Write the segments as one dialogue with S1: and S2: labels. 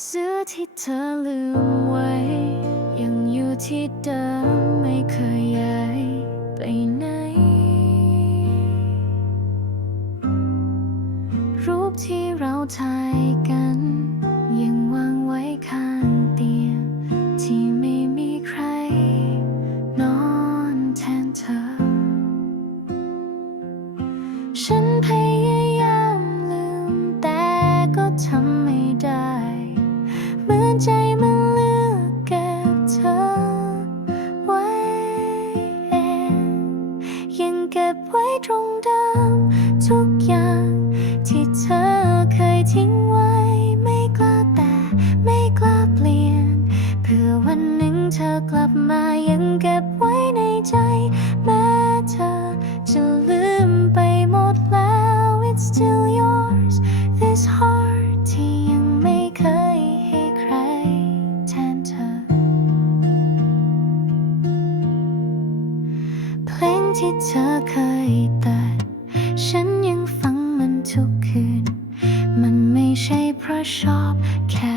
S1: เสื้อที่เธอลืมไว้ ยังอยู่ที่เดิมไม่เคยย้ายไปไหน รูปที่เราถ่ายกัน ใจมันเลือกเก็บเธอไว้เองยังเก็บไว้ตรงเดิมทุกอย่างที่เธอเคยทิ้งไว้ ไม่กล้าแต่ไม่กล้าเปลี่ยนเพื่อวันหนึ่งเธอกลับมายังเก็บ ที่เธอเคยตัดฉันยังฟังมันทุกคืน มันไม่ใช่เพราะชอบแค่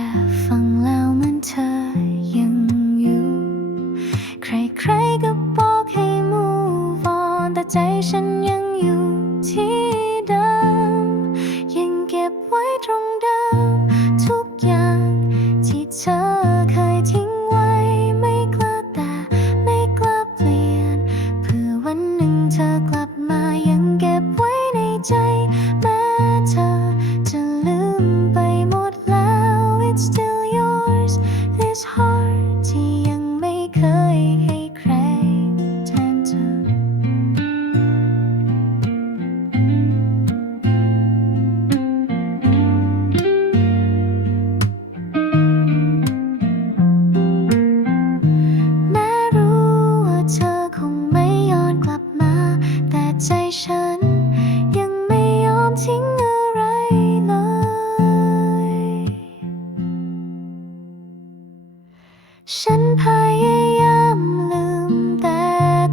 S1: ฉันพยายามลืมแต่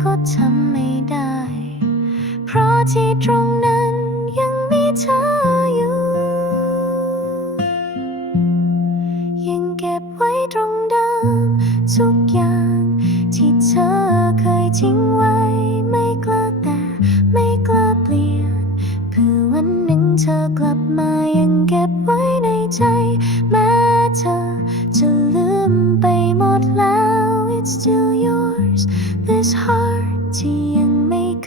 S1: ก็ทำไม่ได้ เพราะที่ตรงนั้นยังมีเธออยู่ ยังเก็บไว้ตรงเดิม ทุกอย่างที่เธอเคยทิ้งไว้ ไม่กล้าแต่ไม่กล้าเปลี่ยนเพื่อวันหนึ่งเธอกลับมายังเก็บไว้ในใจแม้เธอ it's still yours this heart ที่ยังไม่เ